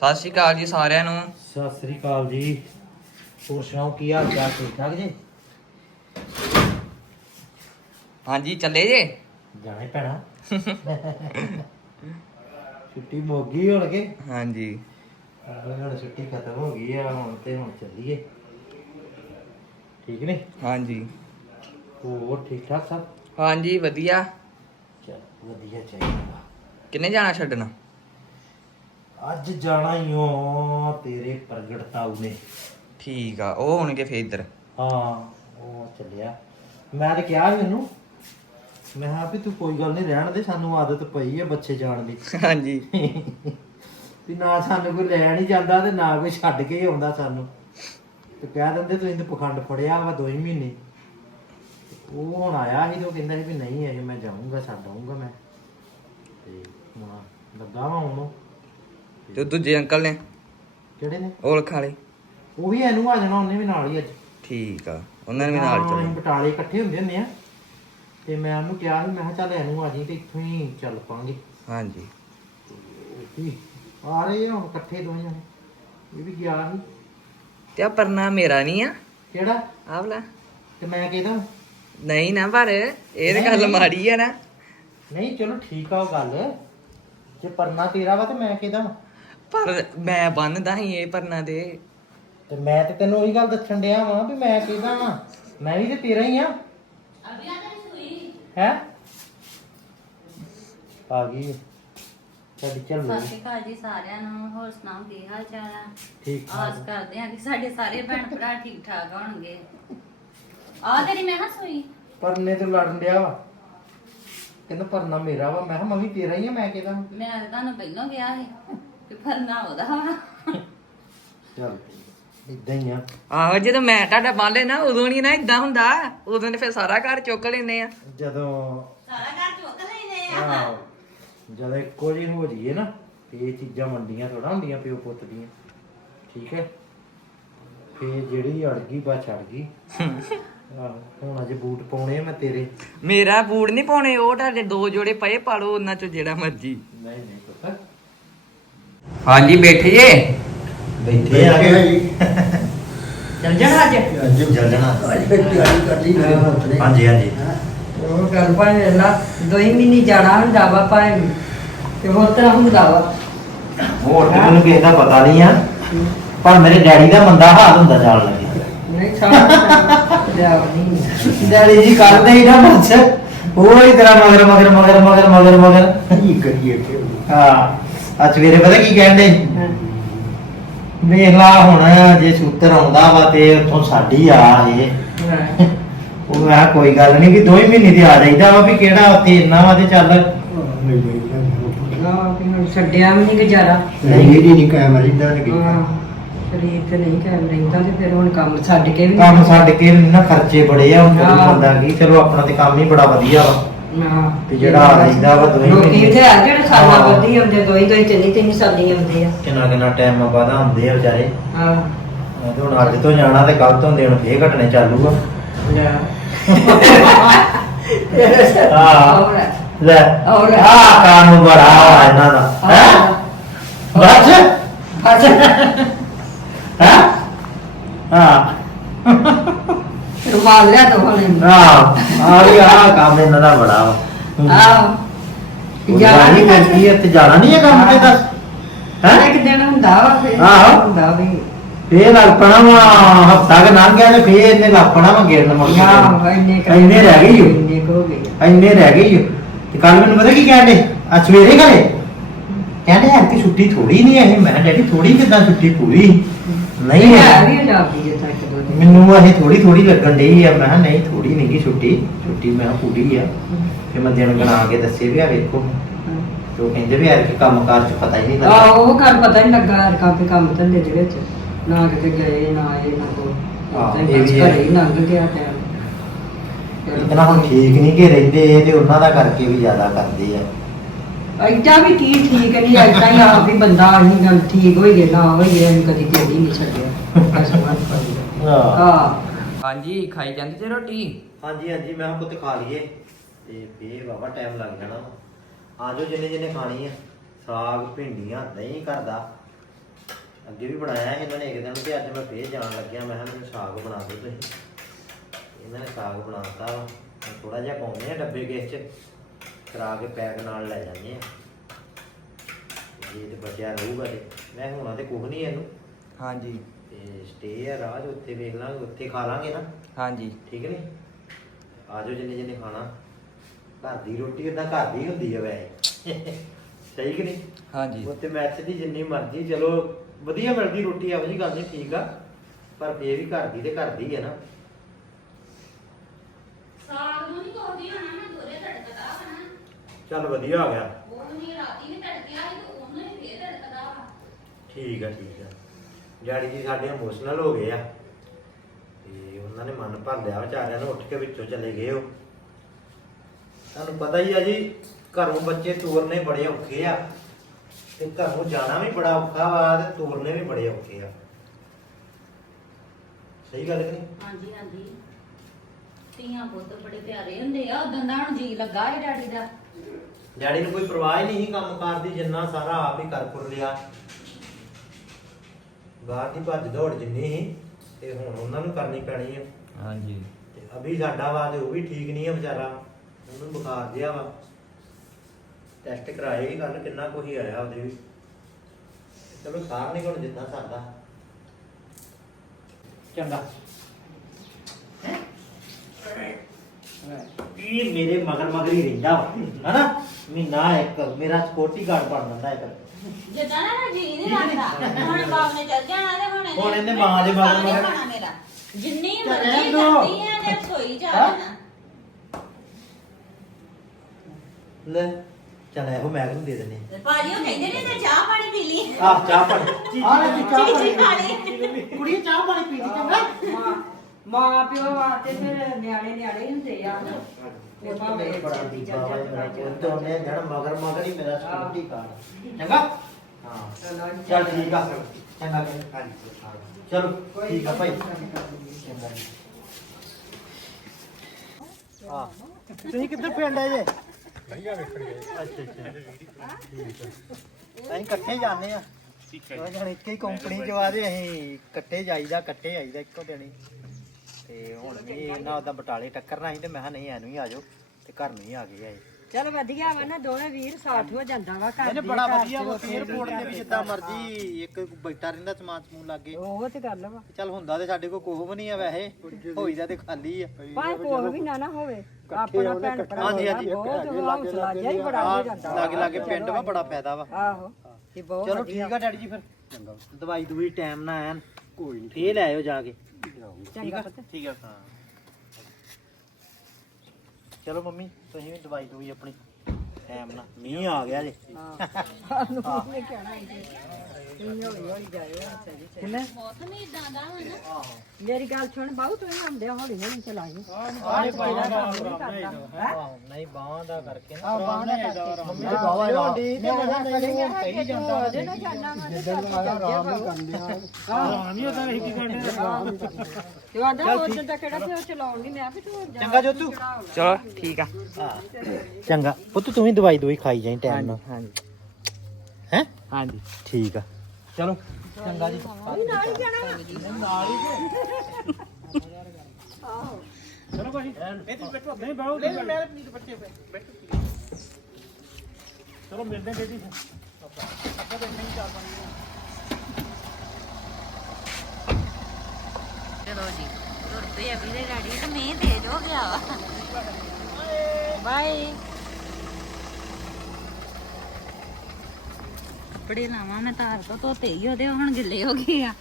ਸਤਿ ਸ਼੍ਰੀ ਅਕਾਲ ਜੀ ਸਾਰਿਆਂ ਨੂੰ। ਸਤਿ ਸ੍ਰੀ ਅਕਾਲ ਜੀ। ਹੋਰ ਸੁਣਾਓ ਕੀ ਹਾਲ ਚਾਲ? ਠੀਕ ਠਾਕ ਜੀ? ਹਾਂਜੀ ਚੱਲੇ ਜੇ? ਜਾਣਾ ਹੀ ਪੈਣਾ। ਛੁੱਟੀ ਮੋਗੀ ਹੋਣ ਕੇ? ਹਾਂਜੀ। ਹੁਣ ਛੁੱਟੀ ਖਤਮ ਹੋ ਗਈ ਆ ਹੁਣ ਤੇ ਹੁਣ ਚੱਲੀਏ। ਠੀਕ ਨੇ? ਹਾਂਜੀ। ਹੋਰ ਠੀਕ ਠਾਕ ਸਭ? ਹਾਂਜੀ ਵਧੀਆ। ਚਲ ਵਧੀਆ ਚਾਹੀਦਾ। ਕਿੰਨੇ ਜਾਣਾ ਛੱਡਣ? ਅੱਜ ਜਾਣਾ ਹੀ ਓ ਤੇਰੇ ਪ੍ਰਗਟ ਤਾਊ ਨੇ। ਠੀਕ ਆ ਉਹ ਹੋਣਗੇ ਫੇਰ ਇੱਧਰ। ਹਾਂ ਉਹ ਚੱਲਿਆ। ਮੈਂ ਤੇ ਕਿਹਾ ਉਹਨੂੰ ਮੈਂ ਕਿਹਾ ਵੀ ਤੂੰ ਕੋਈ ਗੱਲ ਨਹੀਂ ਰਹਿਣ ਦੇ ਸਾਨੂੰ ਆਦਤ ਪਈ ਆ ਬੱਚੇ ਜਾਣ ਦੀ। ਹਾਂਜੀ। ਵੀ ਨਾ ਸਾਨੂੰ ਕੋਈ ਲੈ ਨਹੀਂ ਜਾਂਦਾ ਤੇ ਨਾ ਕੋਈ ਛੱਡ ਕੇ ਹੀ ਆਉਂਦਾ ਸਾਨੂੰ। ਤੇ ਕਹਿ ਦਿੰਦੇ ਤੁਸੀਂ ਤੇ ਪਖੰਡ ਫੜਿਆ ਵਾ ਦੋ ਹੀ ਮਹੀਨੇ। ਉਹ ਹੁਣ ਆਇਆ ਸੀ ਤੇ ਉਹ ਕਹਿੰਦਾ ਸੀ ਵੀ ਨਹੀਂ ਇਹ ਮੈਂ ਜਾਊਂਗਾ ਛੱਡ ਆਊਂਗਾ ਮੈਂ। ਤੇ ਹੁਣ ਲੱਗਾ ਵਾ ਉਹਨੂੰ ਤੇ ਦੂਜੇ ਅੰਕਲ ਨੇ। ਕਿਹੜੇ ਨੇ? ਉਹ ਲਖਾਂ ਵਾਲੇ। ਉਹ ਵੀ ਇਹਨੂੰ ਆ ਜਾਣਾ ਉਹਨੇ ਵੀ ਨਾਲ ਹੀ ਅੱਜ। ਠੀਕ ਆ ਉਹਨਾਂ ਨੇ ਵੀ ਨਾਲ ਹਾਂ, ਅਸੀਂ ਬਟਾਲੇ ਇਕੱਠੇ ਹੁੰਦੇ ਹੁੰਦੇ ਆ। ਤੇ ਮੈਂ ਉਹਨੂੰ ਕਿਹਾ ਸੀ ਮੈਂ ਕਿਹਾ ਚੱਲ ਇਹਨੂੰ ਆ ਜੀ ਤੇ ਇੱਥੋਂ ਹੀ ਚੱਲ ਪਾਂਗੇ ਹਾਂਜੀ। ਆ ਰਹੇ ਆ ਹੁਣ ਇਕੱਠੇ ਦੋਵੇਂ ਜਣੇ। ਇਹ ਵੀ ਗਿਆ ਸੀ। ਤੇ ਆ ਪਰਨਾ ਮੇਰਾ ਨਹੀਂ ਆ। ਕਿਹੜਾ? ਆਹ ਵਾਲਾ। ਤੇ ਮੈਂ ਕਹਿੰਦਾ? ਨਹੀਂ ਨਾ ਪਰ ਇਹ ਤੇ ਗੱਲ ਮਾੜੀ ਆ ਨਾ। ਨਹੀਂ ਚਲੋ ਠੀਕ ਆ ਉਹ ਗੱਲ। ਜੇ ਪਰਨਾ ਤੇਰਾ ਵਾ ਤੇ ਮੈਂ ਕਿਹਦਾ ਪਰ ਮੈਂ ਬੰਨਦਾ ਹੀ ਇਹ ਪਰਨਾ ਦੇ। ਤੇ ਮੈਂ ਤੇ ਤੈਨੂੰ ਉਹੀ ਗੱਲ ਦੱਸਣ ਡਿਆ ਵਾਂ ਵੀ ਮੈਂ ਕਿਹਦਾ ਵਾਂ? ਮੈਂ ਵੀ ਤੇ ਤੇਰਾ ਹੀ ਆ। ਹੈ? ਆ ਗਈ ਸਾਡੀ ਚੱਲ ਸਤਿ ਸ਼੍ਰੀ ਅਕਾਲ ਜੀ ਸਾਰਿਆਂ ਨੂੰ। ਹੋਰ ਸੁਣਾਓ ਕੀ ਹਾਲ ਚਾਲ ਆ? ਠੀਕ ਆਸ ਠਾਕ ਕਰਦੇ ਹਾਂ ਕਿ ਸਾਡੇ ਸਾਰੇ ਭੈਣ ਭਰਾ ਠੀਕ ਠਾਕ ਹੋਣਗੇ। ਆ ਤੇਰੀ ਮੈਂ ਨਾ ਸੋਈ? ਪਰਨੇ ਤੋਂ ਲੜਨ ਡਿਆ ਵਾ। ਕਹਿੰਦਾ ਪਰਨਾ ਮੇਰਾ ਵਾ। ਮੈਂ ਕਿਹਾ ਮੈਂ ਵੀ ਤੇਰਾ ਹੀ ਆ ਮੈਂ ਕਿਹਦਾ? ਵਾਂ? ਮੈਂ ਤਾਂ ਤੁਹਾਨੂੰ ਪਹਿਲਾਂ ਗਿਆ ਸੀ। ਕਿ ਫਰਨਾ ਉਹਦਾ। ਵਾ ਚੱਲ ਇਦਾਂ ਹੀ ਆ। ਆਹੋ ਜਦੋਂ ਮੈਂ ਤੁਹਾਡਾ ਬੰਨ ਲੈਣਾ ਉਦੋਂ ਨਹੀਂ ਨਾ ਇਦਾਂ ਹੁੰਦਾ। ਉਦੋਂ ਨੇ ਫਿਰ ਸਾਰਾ ਘਰ ਚੁੱਕ ਲੈਨੇ ਆ। ਜਦੋਂ ਸਾਰਾ ਘਰ ਚੁੱਕ ਲੈਨੇ ਆਹੋ, ਜਦੋਂ ਇੱਕੋ ਜਿਹੀ ਹੋ ਜਾਈਏ ਨਾ ਇਹ ਚੀਜ਼ਾਂ ਮੰਡੀਆਂ ਥੋੜਾ ਹੁੰਦੀਆਂ ਪਿਓ ਪੁੱਤ ਦੀਆਂ। ਠੀਕ ਹੈ? ਫੇਰ ਜਿਹੜੀ ਅੜ ਗਈ ਬਾ ਛੜ ਗਈ। ਆਹੋ, ਹੁਣ ਅਜੇ ਬੂਟ ਪਾਉਣੇ ਆ ਮੈਂ ਤੇਰੇ। ਮੇਰਾ ਬੂਟ ਨਹੀਂ ਪਾਉਣੇ ਉਹ ਤੁਹਾਡੇ ਦੋ ਜੋੜੇ ਪਏ ਪਾਲੋ ਉਹਨਾਂ ਚੋਂ ਜਿਹੜਾ ਮਰਜ਼ੀ। ਨਹੀਂ ਨਹੀਂ ਪੁੱਤ। ਹਾਂਜੀ ਬੈਠੇ ਜੇ? ਬੈਠੇ ਆ। ਗਏ ਚੱਲ ਜਾਣਾ ਅੱਜ? ਚੱਲ ਜਾਣਾ। ਹਾਂਜੀ ਹਾਂਜੀ। ਉਹ ਗੱਲ ਭਾਵੇਂ ਲਾ ਦੋ ਹੀ ਮਹੀਨੇ ਜਾਣਾ ਹੁੰਦਾ ਵਾ ਭਾਵੇਂ ਤੇ ਹੋਰ ਤਰ੍ਹਾਂ ਹੁੰਦਾ ਵਾ ਹੋਰ ਤੇ ਮੈਨੂੰ ਕਿਸੇ ਦਾ ਪਤਾ ਨਹੀਂ ਆ। ਪਰ ਮੇਰੇ ਡੈਡੀ ਦਾ ਮੰਦਾ ਹਾਲ ਹੁੰਦਾ ਜਾਣ ਲੱਗਿਆ ਨਹੀਂ ਨਹੀਂ ਡੈਡੀ ਜੀ ਕਰਦੇ ਹੀ ਨਾ ਬਸ ਹੋਰ ਹੀ ਤਰ੍ਹਾਂ ਮਗਰ ਮਗਰ ਮਗਰ ਮਗਰ ਮਗਰ। ਮਗਰ ਕੀ ਕਰੀਏ ਫਿਰ ਹਾਂ। ਅੱਜ ਸਵੇਰੇ ਪਤਾ ਕੀ ਕਹਿੰਦੇ? ਵੇਖ ਲਾ ਹੁਣ ਜੇ ਸੂਤਰ ਆਉਂਦਾ ਵਾ ਤੇ ਉੱਥੋਂ ਸਾਡੀ ਆ ਇਹ। ਉਹ ਮੈਂ ਕਿਹਾ ਕੋਈ ਗੱਲ ਨਹੀਂ ਕਿ ਦੋ ਹੀ ਮਹੀਨੇ ਦੀ ਆ ਜਾਈਦਾ ਵਾ ਵੀ ਕਿਹੜਾ ਉੱਥੇ ਇੰਨਾ ਵਾ ਤੇ ਚੱਲ। ਛੱਡਿਆ ਵੀ ਨਹੀਂ ਗੁਜ਼ਾਰਾ। ਨਹੀਂ ਇਹ ਨਹੀਂ ਕਾਇਮ ਰਹਿੰਦਾ ਤੇ ਕੀਤਾ ਸਰੀਰ ਤੇ ਨਹੀਂ ਕਾਇਮ ਰਹਿੰਦਾ ਤੇ ਫਿਰ ਹੁਣ ਕੰਮ ਛੱਡ ਕੇ ਵੀ ਕੰਮ ਛੱਡ ਕੇ ਨਾ ਖਰਚੇ ਬੜੇ ਆ ਹੁਣ ਕਰੀ ਹਾਂ। ਬੰਦਾ ਕੀ ਚਲੋ ਆਪਣਾ ਤੇ ਕੰਮ ਹੀ ਬੜਾ ਵਧੀਆ ਵਾ। ਹਾਂ ਤੇ ਜਿਹੜਾ ਆ ਰਹਿੰਦਾ ਵਾ ਦੋ ਹੀ ਲੋਕੀ ਮਹੀਨੇ। ਇੱਥੇ ਆ ਜਿਹੜੇ ਸਾਲਾਂ ਹਾਂ। ਵੱਧੀ ਆਉਂਦੇ ਦੋਈ ਦੋਈ ਤਿੰਨ ਤਿੰਨ ਸਾਲੀ ਆਉਂਦੇ ਆ। ਕਿੰਨਾ ਕਿੰਨਾ ਟਾਈਮ ਬਾਅਦ ਆਉਂਦੇ ਆ ਵਿਚਾਰੇ। ਹਾਂ। ਮੈਂ ਤੇ ਹੁਣ ਅੱਜ ਤੋਂ ਜਾਣਾ ਤੇ ਕੱਲ ਤੋਂ ਦੇਣ ਫੇਰ ਘਟਣੇ ਚਾਲੂ ਆ। ਲੈ। ਹਾਂ। ਹੋਰ। ਲੈ। ਹੋਰ। ਆ ਕਾਨੂੰ ਬੜਾ ਵਾ ਇਹਨਾਂ ਦਾ। ਹੈ? ਬਸ? ਬਸ। ਹੈ? ਹਾਂ। ਰੁਮਾਲ ਲਿਆ ਦੋ ਹਣੇ ਆ ਆ ਵੀ ਆ ਕੰਮ ਇਹਨਾਂ ਦਾ ਬੜਾ ਵਾ। ਆਹ ਜਾਣਾ ਨਹੀਂ ਕਰਦੀ ਤੇ ਜਾਣਾ ਨਹੀਂ ਹੈ ਕੰਮ ਤੇ ਦੱਸ ਹੈ? ਹੈ ਇੱਕ ਦਿਨ ਹੁੰਦਾ ਵਾ ਫਿਰ ਆਹੋ। ਹੁੰਦਾ ਵੀ ਫੇਰ ਲੱਪਣਾ ਵਾ ਹਫਤਾ ਕ ਲੰਘ ਗਿਆ ਤੇ ਫੇਰ ਇਹਨੇ ਲੱਪਣਾ ਵਾ ਗੇੜਨ ਮੁੜ ਕੇ। ਆਹ ਇੰਨੇ ਕੁ- ਇੰਨੇ ਰਹਿ ਗਈ ਓ। ਇੰਨੇ ਕੁ ਹੋ ਗਏ। ਇੰਨੇ ਰਹਿ ਗਈ ਓ। ਤੇ ਕੱਲ ਮੈਨੂੰ ਪਤਾ ਕੀ ਕਹਿੰਦੇ ਆ ਸਵੇਰੇ ਘਰੇ। ਕਹਿੰਦੇ ਯਾਰ ਕਿ ਛੁੱਟੀ ਥੋੜੀ ਨਹੀਂ ਹੈ। ਮੈਂ ਕਿਹਾ, ਡੈਡੀ ਥੋੜੀ ਕਿਦਾਂ ਛੁੱਟੀ ਪੂਰੀ? ਨਹੀਂ ਹੈ ਹੈ ਵੀ ਜਾਂਦੀ ਜੇ ਤੱਕ ਦੋ ਦਿਨ? ਮੈਨੂੰ ਇਹ ਥੋੜੀ ਥੋੜੀ ਲੱਗਣ ਡਈ ਆ। ਮੈਂ ਕਿਹਾ ਨਹੀਂ ਥੋੜੀ ਨਹੀਂ ਗੀ ਛੁੱਟੀ। ਛੁੱਟੀ ਮੈਂ ਕਿਹਾ ਪੂਰੀ ਆ। ਫਿਰ ਮੈਂ ਦਿਨ ਗਣਾ ਕੇ ਦੱਸੇ ਵੀ ਆ ਵੇਖੋ। ਤੇ ਉਹ ਕਹਿੰਦੇ ਵੀ ਯਾਰ ਕਿ ਕੰਮ ਕਾਰ ਚ ਪਤਾ ਹੀ ਨਹੀਂ ਆਹ ਲੱਗਦਾ ਉਹ ਗੱਲ ਪਤਾ ਨਹੀਂ ਲੱਗਾ ਹਰ ਕੰਮ ਕੰਮ ਧੰਦੇ ਦੇ ਵਿੱਚ। ਨਾ ਕਿਤੇ ਗਏ ਨਾ ਇਹ ਨਾ ਕੋ ਆਹ, ਤੇ ਇਹ ਵੀ ਹੈ। ਘਰੇ ਹੀ। ਲੰਘ ਗਿਆ ਟਾਈਮ। ਇਤਨਾ ਹੁਣ ਠੀਕ ਨਹੀਂ ਕਿ ਰਹਿੰਦੇ ਤੇ ਉਹਨਾਂ ਦਾ ਕਰਕੇ ਵੀ ਜ਼ਿਆਦਾ ਕਰਦੇ ਆ। ਐਡਾ ਵੀ ਕੀ ਠੀਕ ਨਹੀਂ ਐਡਾ ਹੀ ਆਪ ਹੀ ਬੰਦਾ ਅਸੀਂ ਗੱਲ ਠੀਕ ਹੋਈਏ ਨਾ ਹੋਈਏ ਅਸੀਂ ਕਦੀ ਕਿਹੜੀ ਨਹੀਂ ਛੱਡਿਆ। ਅਸਮਾਨ ਪਰ ਹਾਂ। ਹਾਂ। ਹਾਂਜੀ ਖਾਈ ਜਾਂਦੀ ਤੇ ਰੋਟੀ? ਹਾਂਜੀ ਹਾਂਜੀ ਮੈਂ ਕਿਹਾ ਪੁੱਤ ਖਾ ਲਈਏ। ਤੇ ਫੇਰ ਬਾਬਾ ਟਾਈਮ ਲੱਗ ਜਾਣਾ ਵਾ। ਆ ਜਾਓ ਜਿੰਨੇ ਜਿੰਨੇ ਖਾਣੀ ਆ। ਸਾਗ ਭਿੰਡੀਆਂ ਦਹੀਂ ਘਰ ਦਾ। ਅੱਗੇ ਵੀ ਬਣਾਇਆ ਸੀ ਇਹਨਾਂ ਨੇ ਇੱਕ ਦਿਨ ਤੇ ਅੱਜ ਮੈਂ ਫੇਰ ਜਾਣ ਲੱਗਿਆ। ਮੈਂ ਕਿਹਾ ਮੈਨੂੰ ਸਾਗ ਬਣਾ ਦਿਓ ਤੁਸੀਂ। ਇਹਨਾਂ ਨੇ ਸਾਗ ਬਣਾਤਾ ਵਾ। ਥੋੜਾ ਜਿਹਾ ਪਾਉਂਦੇ ਆ ਡੱਬੇ ਕਿਸ ਚ। ਕਰਾ ਕੇ ਪੈਕ ਨਾਲ ਲੈ ਜਾਂਦੇ ਆ। ਜੇ ਤੇ ਬਚਿਆ ਰਹੂਗਾ ਤੇ। ਮੈਂ ਹੁਣਾਂ ਤੇ ਕੁਝ ਨਹੀਂ ਇਹਨੂੰ। ਹਾਂਜੀ। ਤੇ ਸਟੇ ਆ ਰਾਜ ਉੱਥੇ ਵੇਖ ਲਾਂਗੇ ਉੱਥੇ ਖਾ ਲਾਂਗੇ ਨਾ। ਹਾਂਜੀ। ਠੀਕ ਨਹੀਂ? ਆਜੋ ਜਿੰਨੇ ਜਿੰਨੇ ਖਾਣਾ। ਘਰ ਦੀ ਰੋਟੀ ਇਦਾਂ ਘਰ ਦੀ ਹੁੰਦੀ ਹੈ ਵੈਸੇ। ਸਹੀ ਕਿ ਨਹੀਂ? ਹਾਂਜੀ। ਉੱਤੇ ਮੈਚ ਦੀ ਜਿੰਨੀ ਮਰਜ਼ੀ ਚਲੋ ਵਧੀਆ ਮਿਲਦੀ ਰੋਟੀ ਇਹੋ ਜੀ ਗੱਲ ਨਹੀਂ ਠੀਕ ਆ। ਪਰ ਫੇਰ ਵੀ ਘਰ ਦੀ ਤੇ ਘਰ ਦੀ ਹੈ ਨਾ। ਸਾਗ ਨੂੰ ਨਹੀਂ ਤੋੜਦੀ ਹਣਾ ਮੈਂ ਦੋਰੇ ਤੜਕਦਾ ਹਣਾ ਚੱਲ ਵਧੀਆ ਆ ਗਿਆ। ਉਹ ਨਹੀਂ ਰਾਤੀ ਵੀ ਤੜਕਿਆ ਸੀ ਤੇ ਉਹਨੂੰ ਹੀ ਫੇਰ ਤੜਕਦਾ ਵਾ। ਠੀਕ ਆ ਠੀਕ ਆ। ਡੈਡੀ ਜੀ ਸਾਡੇ ਇਮੋਸ਼ਨਲ ਹੋ ਗਏ ਆ। ਤੇ ਉਹਨਾਂ ਨੇ ਮਨ ਭਰ ਲਿਆ ਵਿਚਾਰਿਆਂ ਨੂੰ ਉੱਠ ਕੇ ਵਿੱਚੋਂ ਚਲੇ ਗਏ ਉਹ। ਤੁਹਾਨੂੰ ਪਤਾ ਹੀ ਆ ਜੀ ਘਰੋਂ ਬੱਚੇ ਤੋਰਨੇ ਬੜੇ ਔਖੇ ਆ। ਤੇ ਘਰੋਂ ਜਾਣਾ ਵੀ ਬੜਾ ਔਖਾ ਵਾ ਤੇ ਤੋਰਨੇ ਵੀ ਬੜੇ ਔਖੇ ਆ। ਸਹੀ ਗੱਲ ਕਿ ਨਹੀਂ? ਹਾਂਜੀ ਹਾਂਜੀ। ਧੀਆਂ ਪੁੱਤ ਬੜੇ ਪਿਆਰੇ ਹੁੰਦੇ ਆ ਉਦੋਂ ਦਾ ਹੁਣ ਜੀ ਲੱਗਾ ਹੈ ਡੈਡੀ ਦਾ। ਡੈਡੀ ਨੂੰ ਕੋਈ ਪਰਵਾਹ ਹੀ ਨਹੀਂ ਸੀ ਕੰਮਕਾਰ ਦੀ ਜਿੰਨਾ ਸਾਰਾ ਆਪ ਹੀ ਕਰ ਪੁਰ ਲਿਆ। ਬਾਹਰ ਦੀ ਭੱਜ ਦੌੜ ਜਿੰਨੀ ਸੀ ਤੇ ਹੁਣ ਉਹਨਾਂ ਨੂੰ ਕਰਨੀ ਪੈਣੀ ਆ। ਹਾਂਜੀ। ਤੇ ਅਭੀ ਸਾਡਾ ਵਾ ਤੇ ਉਹ ਵੀ ਠੀਕ ਨਹੀਂ ਆ ਵਿਚਾਰਾ ਉਹਨੂੰ ਬੁਖਾਰ ਜਿਆ ਵਾ। ਟੈਸਟ ਕਰਾਏ ਹੀ ਕੱਲ ਕਿੰਨਾ ਕੁ ਹੀ ਆਇਆ ਉਹਦੇ ਵੀ। ਚਲੋ ਸਾਰ ਨਹੀਂ ਕੋਣ ਜਿੱਦਾਂ ਸਾਡਾ ਚੰਗਾ। ਇਹ ਮੇਰੇ ਮਗਰ ਮਗਰ ਹੀ ਰਹਿੰਦਾ ਵਾ। ਹਨਾ ਮਹੀਨਾ ਇੱਕ ਮੇਰਾ ਸਕਿਉਰਟੀ ਗਾਰਡ ਬਣ ਜਾਂਦਾ ਇੱਕ। ਜਿੱਦਾਂ ਨਾ ਨਾ ਜੀ ਨਹੀਂ ਲੱਗਦਾ। ਹੁਣ ਬਾਪ ਨੇ ਚੱਲ ਜਾਣਾ ਤੇ ਹੁਣ ਹੁਣ ਇਹਨੇ ਮਾਂ ਦੇ ਮਗਰ ਮਗਰ- ਖਾਣਾ ਮੇਰਾ। ਜਿੰਨੀ ਮਰਜ਼ੀ। ਕਰਦੀ ਆ ਤੇ ਸੋਈ ਜਾ ਹਾਂ? ਦੇਣਾ ਲੈ ਚਲ ਇਹੋ ਮੈਂ ਨੂੰ ਦੇ ਦਿੰਨੇ ਤੇ ਭਾਜੀ ਉਹ ਕਹਿੰਦੇ ਨੇ ਤੇ ਚਾਹ ਪਾਣੀ ਪੀ ਲਈ। ਆਹ ਚਾਹ ਪਾਣੀ। ਆ ਲੈ ਜੀ ਚਾਹ ਪਾਣੀ ਕੁੜੀ ਚਾਹ ਪਾਣੀ ਪੀ ਲਈ ਚੰਗਾ। ਮਾਂ ਪਿਓ ਵਾਸਤੇ ਫਿਰ ਨਿਆਣੇ ਨਿਆਣੇ ਹੀ ਹੁੰਦੇ ਆ। ਤੇ ਭਾਵੇਂ ਬੜਾ ਛੇਤੀ ਦੀਪਾ ਚੱਲ ਵਾ ਮੇਰਾ ਪੁੱਤ ਉਹਨੇ ਜਣ ਮਗਰ ਮਗਰ ਹੀ ਮੇਰਾ ਸਕਿਉਰਟੀ ਗਾਰਡ ਚੰਗਾ? ਹਾਂ। ਚਲੋ ਜੀ। ਚੱਲ ਠੀਕ ਆ। ਚੰਗਾ ਫਿਰ। ਚਲੋ ਠੀਕ ਆ ਭਾਈ। ਚੰਗਾ ਜੀ। ਹਾਂ। ਤੁਸੀਂ ਕਿੱਧਰ ਪਿੰਡ ਆਏ ਜੇ? ਅੱਛਾ ਅੱਛਾ। ਅਸੀਂ ਇਕੱਠੇ ਜਾਂਦੇ ਆ। ਦੋਵੇਂ ਜਣੇ ਇੱਕੇ ਹੀ ਕੰਪਨੀ ਚ ਆਦੇ ਅਸੀਂ ਇਕੱਠੇ ਜਾਈਦਾ ਇਕੱਠੇ ਆਈਦਾ ਇੱਕੋ ਦਿਨ ਤੇ ਹੁਣ ਵੀ ਇਹਨਾਂ ਉਹਦਾ ਬਟਾਲੇ ਟੱਕਰਨਾ ਸੀ ਤੇ ਮੈਂ ਕਿਹਾ ਨਹੀਂ ਐਨੂੰ ਹੀ ਆ ਜਾਓ ਤੇ ਘਰ ਨੂੰ ਹੀ ਆ ਗਏ ਆ ਇਹ। ਚਲ ਵਧੀਆ ਵਾ ਨਾ ਦੋਵੇਂ ਵੀਰ ਸਾਥ ਹੋ ਜਾਂਦਾ ਵਾ ਘਰ ਇਹਨੇ ਦੇ ਬੜਾ ਘਰ ਵਧੀਆ ਚ ਵਾ 에어ਪੋਰਟ ਤੇ ਵੀ ਜਿੱਦਾਂ ਮਰਜ਼ੀ ਇੱਕ ਬੈਠਾ ਰਹਿੰਦਾ ਸਮਾਨ ਸਮੂਨ ਲੱਗੇ ਉਹ ਤੇ ਗੱਲ ਵਾ। ਚੱਲ ਹੁੰਦਾ ਤੇ ਸਾਡੇ ਕੋਲ ਕੋਹ ਵੀ ਨਹੀਂ ਆ ਵੈਸੇ ਹੋਈਦਾ ਤੇ ਖਾਲੀ ਆ। ਭਾਵੇਂ ਕੋਈ ਵੀ ਨਾ ਨਾ ਹੋਵੇ ਆਪਣਾ ਭੈਣ ਭਰਾ ਹਾਂਜੀ, ਹਾਂਜੀ। ਬਹੁਤ ਹੌਸਲਾ ਜਿਹਾ ਹੀ ਬੜਾ ਹੋ ਜਾਂਦਾ ਲਾਗੇ ਲਾਗੇ ਪਿੰਡ ਵਾ ਬੜਾ ਫਾਇਦਾ ਵਾ। ਆਹੋ ਤੇ ਬਹੁਤ ਚਲੋ। ਠੀਕ ਆ ਡੈਡੀ ਜੀ ਫਿਰ। ਚੰਗਾ। ਦਵਾਈ ਦਵਾਈ ਟਾਈਮ ਨਾਲ ਆਣ ਕੋਈ ਨਹੀਂ ਫੇਰ ਲੈ ਆਇਓ ਜਾ ਕੇ। ਠੀਕ ਆ? ਪੁੱਤ। ਠੀਕ ਆ ਹਾਂ। ਚਲੋ ਮੰਮੀ ਤੁਸੀਂ ਵੀ ਦਵਾਈ ਦਵਾਈ ਆਪਣੀ। ਟਾਈਮ ਨਾਲ। ਮੀਂਹ ਆ ਗਿਆ ਜੇ। ਹਾਂ। ਨੂੰ ਨੇ ਕਹਿਣਾ ਇਹ ਹੌਲੀ ਹੌਲੀ ਜਾਇਓ ਸਹੀ ਸਹੀ ਮੌਸਮ ਹੀ ਇਦਾਂ ਦਾ ਵਾ ਨਾ ਮੇਰੀ ਗੱਲ ਸੁਣ ਬਾਹੂ ਤੂੰ ਆਂਦੇ ਹੌਲੀ ਹੌਲੀ ਚਲਾਈ ਆਹ ਨਹੀਂ ਨਹੀਂ ਬਾਹਾਂ ਦਾ ਕਰਕੇ ਨਾ ਆ ਬਾਹਰ ਦਾ ਕਰਕੇ। ਮੰਮੀ ਦੀ ਬਾਹਾਂ ਹੀ ਹੋਣੀ ਤੇ ਮੈਂ ਨਹੀਂ ਕਹੀ ਜਾਂਦਾ ਉਹਦੇ ਨਾਲ ਆਰਾਮ ਹੀ ਕਰਦੇ ਆ ਆਰਾਮ ਹੀ। ਹੁੰਦਾ ਅਸੀਂ ਕੀ ਕਰਦੇ ਤੇ ਆਂਦਾ ਉਦੋਂ ਤਾਂ ਕਿਹੜਾ ਫਿਰ ਚਲਾਉਣ ਨਹੀਂ ਮੈਂ ਵੀ ਤੂੰ ਜਾ ਚੰਗਾ ਜੋਤੂ ਚਲੋ ਠੀਕ ਆ। ਚੰਗਾ। ਪੁੱਤ ਤੂੰ ਵੀ ਦਵਾਈ ਦਵਾਈ ਖਾਈ ਜਾਈਂ ਟਾਈਮ ਨਾਲ। ਹਾਂਜੀ। ਹੈ? ਹਾਂਜੀ। ਠੀਕ ਆ। ਚਲੋ ਚੰਗਾ ਜੀ। ਨਾਲ ਹੀ ਜਾਣਾ ਚਲੋ ਭਾਜੀ ਇਹ ਤੁਸੀਂ ਬੈਠੋ। ਨਹੀਂ ਬਾਹੂ ਨਹੀਂ ਮੈਂ ਆਪਣੀ ਬੱਚੇ ਬੈਠੋ ਚਲੋ ਮਿਲਦੇ ਹਾਂ ਜੀ ਆਪਾਂ ਦੇਖਾਂਗੇ ਚਾਰ ਪੰਜ ਚਲੋ ਜੀ ਤੁਰ ਪਏ ਅਭੀ ਦੇ ਡੈਡੀ ਤੇ ਮੀਂਹ ਤੇਜ਼ ਹੋ ਗਿਆ ਵਾ। ਬਾਏ। ਕੱਪੜੇ ਲਾਵਾਂ ਮੈਂ ਤਾਰ ਤੋਂ ਧੋਤੇ ਹੀ ਉਹਦੇ ਹੁਣ ਗਿੱਲੇ ਹੋ ਗਏ ਆ।